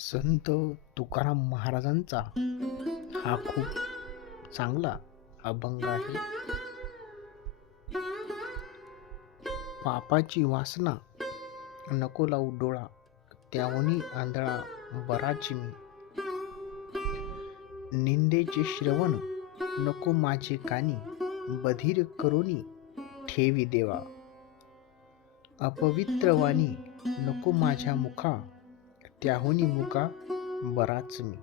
संत तुकाराम महाराजांचा हा खूप चांगला अभंग आहे. पापाची वासना नको लावू डोळा त्याहूनी आंधळा बराची मी निंदेचे श्रवण नको माझे कानी बधीर करोनी ठेवी देवा. अपवित्र वाणी नको माझ्या मुखा त्याहुनी मुका बराच मी.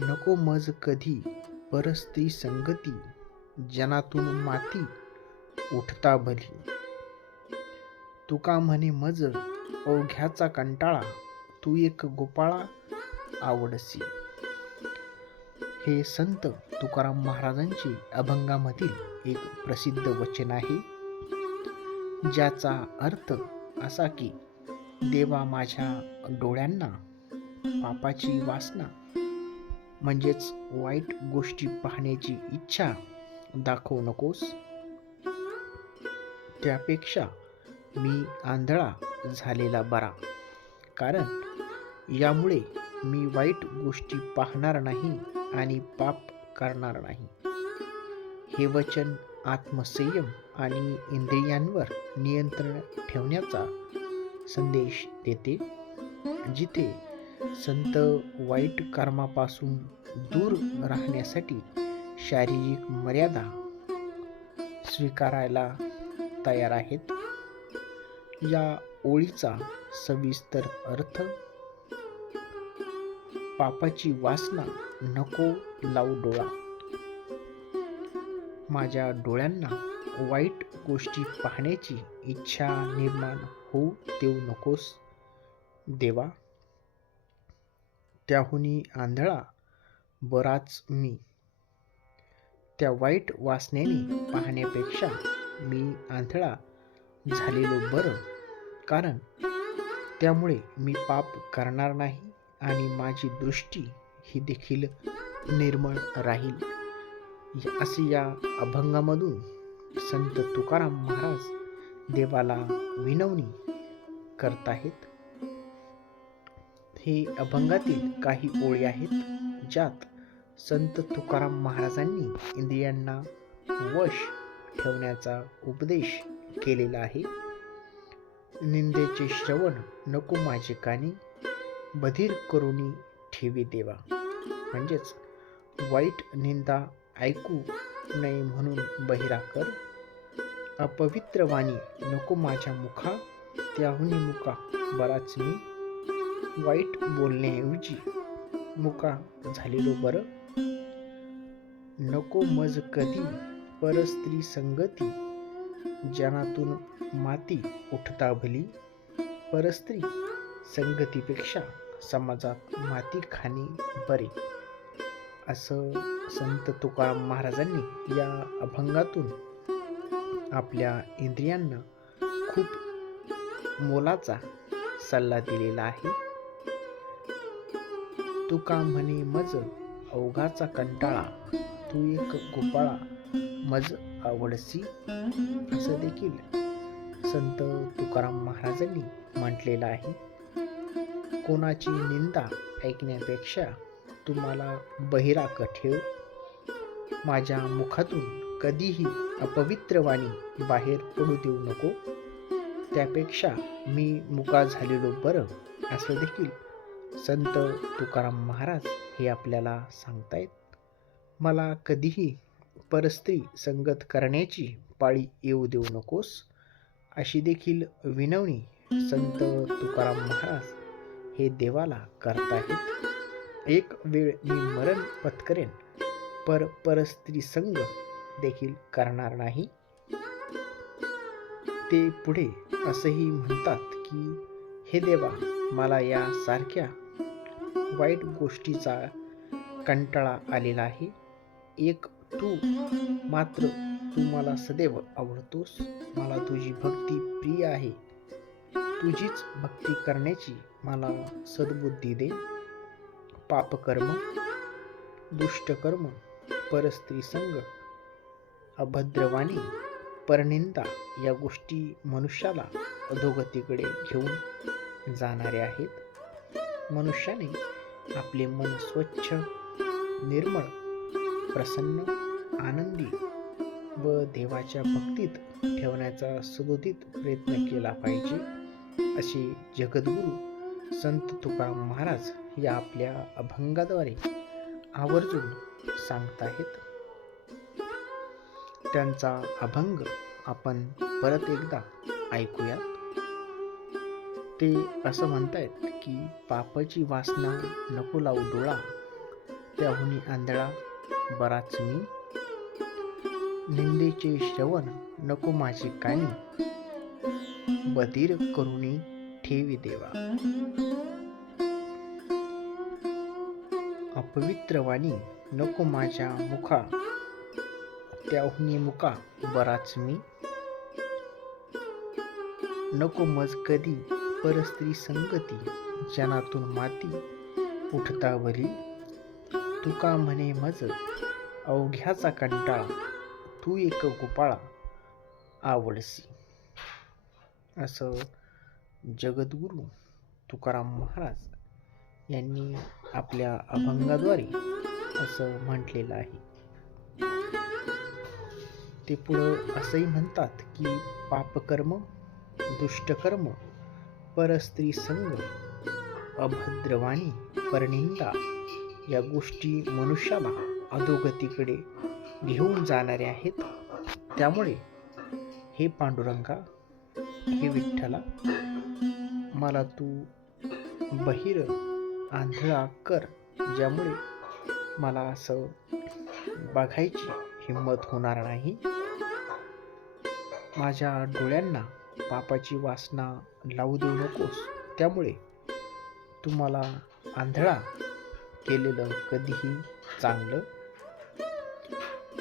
नको मज कधी परस्त्री संगती जनातून माती उठता भली. तुका म्हणे मज अवघ्याचा कंटाळा तू एक गोपाळा आवडसी. हे संत तुकाराम महाराजांचे अभंगामधील एक प्रसिद्ध वचन आहे ज्याचा अर्थ असा की देवा माझ्या डोळ्यांना पापाची वासना म्हणजेच वाईट गोष्टी पाहण्याची इच्छा दाखवू नकोस. त्यापेक्षा मी आंधळा झालेला बरा कारण यामुळे मी वाईट गोष्टी पाहणार नाही आणि पाप करणार नाही. हे वचन आत्मसंयम आणि इंद्रियांवर नियंत्रण ठेवण्याचा संदेश देते. जिथे संत वाईट कर्मापासून दूर राहण्यासाठी शारीरिक मर्यादा स्वीकारायला तयार आहेत. या ओळीचा सविस्तर अर्थ पापाची वासना नको लावू डोळा. माझ्या डोळ्यांना वाईट गोष्टी पाहण्याची इच्छा निर्माण होऊ देऊ नकोस देवा. त्याहुनी आंधळा बराच मी. त्या वाईट वासनेने पाहण्यापेक्षा मी आंधळा झालेलो बरं कारण त्यामुळे मी पाप करणार नाही आणि माझी दृष्टी ही देखील निर्मळ राहील. असे या अभंगामधून संत तुकाराम महाराज देवाला विनवणी करत आहेत हे अभंगातील काही ओळी आहेत ज्यात संत तुकाराम महाराजांनी इंद्रियांना वश ठेवण्याचा उपदेश केलेला आहे. निंदेचे श्रवण नको माझे कानी बधीर करुणी ठेवी देवा. म्हणजेच वाईट निंदा ऐकू नये म्हणून बहिरा कर. अपवित्र वाणी नको माझ्या मुखा त्याहून मुका बराच मी वाईट बोलण्याऐवजी मुका झालेलो बरं. नको मज कधी परस्त्री संगती जनातून माती उठता भली. परस्त्री संगतीपेक्षा समाजात माती खाणे बरे. असं संत तुकाराम महाराजांनी या अभंगातून आपल्या इंद्रियांना खूप मोलाचा सल्ला दिलेला आहे. तुका म्हणे मज अवघाचा कंटाळा तू एक गोपाळा मज आवडसी असं देखील संत तुकाराम महाराजांनी म्हटलेलं आहे. कोणाची निंदा ऐकण्यापेक्षा तुम्हाला बहिरा ठेव. माझ्या मुखातून कधीही अपवित्र वाणी बाहेर पडू देऊ नको. त्यापेक्षा मी मुका झालेलो बरं असं देखील संत तुकाराम महाराज हे आपल्याला सांगतायत. मला कधीही परस्त्री संगत करण्याची पाळी येऊ देऊ नकोस अशी देखील विनवणी संत तुकाराम महाराज हे देवाला करताहेत एक वेळ मी मरण पत्करेन. पर परस्त्री संग देखील करणार नाही. ते पुढे असंही म्हणतात की हे देवा मला या सारख्या वाईट गोष्टीचा कंटाळा आलेला आहे. एक तू मात्र तू मला सदैव आवडतोस. मला तुझी भक्ती प्रिय आहे. तुझीच भक्ती करण्याची मला सद्बुद्धी दे. पापकर्म दुष्टकर्म परस्त्री संग अभद्रवाणी परनिंदा या गोष्टी मनुष्याला अधोगतीकडे घेऊन जाणारे आहेत. मनुष्याने आपले मन स्वच्छ निर्मळ प्रसन्न आनंदी व देवाच्या भक्तीत ठेवण्याचा सदोदित प्रयत्न केला पाहिजे असे जगद्गुरू संत तुकाराम महाराज या आपल्या अभंगाद्वारे आवर्जून सांगताहेत. त्यांचा अभंग आपण परत एकदा ऐकूयात. ते असं म्हणतायत की पापाची वासना नको लावू डोळा त्याहुनी आंधळा बराच मी. निंदेचे श्रवण नको माझे कानी बधीर करुणी ठेवी देवा. अपवित्र वाणी नको माझ्या मुखा. त्याहुनी मुका बराच मी. नको मज कधी परस्त्री संगती जनातून माती उठता वरी. तुका म्हणे मज अवघ्याचा कंटाळा तू एक गोपाळा आवडसी. असं जगद्गुरू तुकाराम महाराज यांनी आपल्या अभंगाद्वारे असं म्हटलेलं आहे. ते पुढं असंही म्हणतात की पापकर्म दुष्टकर्म परस्त्री संग अभद्रवाणी परनिंदा या गोष्टी मनुष्याला अधोगतीकडे घेऊन जाणारे आहेत. त्यामुळे हे पांडुरंगा हे विठ्ठला मला तू बहिर आंधळा कर ज्यामुळे मला असं बघायची हिंमत होणार नाही. माझ्या डोळ्यांना पापाची वासना लावू देऊ नकोस. त्यामुळे तुम्हाला आंधळा केलेलं कधीही चांगलं.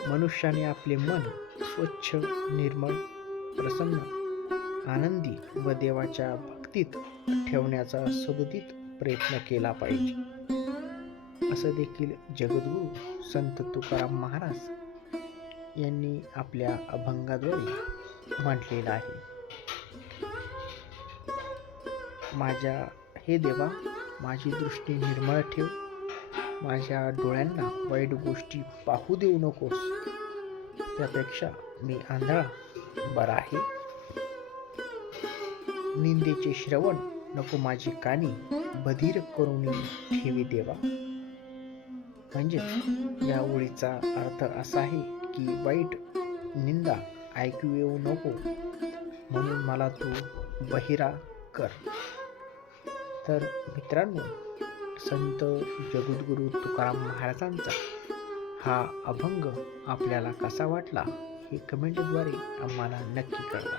मनुष्याने आपले मन स्वच्छ निर्मळ प्रसन्न आनंदी व देवाच्या भक्तीत ठेवण्याचा सदुदित प्रयत्न केला पाहिजे. असं देखील जगद्गुरू संत तुकाराम महाराज यांनी आपल्या अभंगाद्वारे म्हटलेलं आहे. माझ्या हे देवा माझी दृष्टी निर्मळ ठेव. माझ्या डोळ्यांना वाईट गोष्टी पाहू देऊ नकोस. त्यापेक्षा मी आंधळा बरा आहे. निंदेचे श्रवण नको माझी कानी बधीर करून ठेवी देवा. म्हणजेच या ओळीचा अर्थ असा आहे की वाईट निंदा ऐकू येऊ नको म्हणून मला तू बहिरा कर. तर मित्रांनो संत जगद्गुरू तुकाराम महाराजांचा हा अभंग आपल्याला कसा वाटला हे कमेंटद्वारे आम्हाला नक्की कळवा.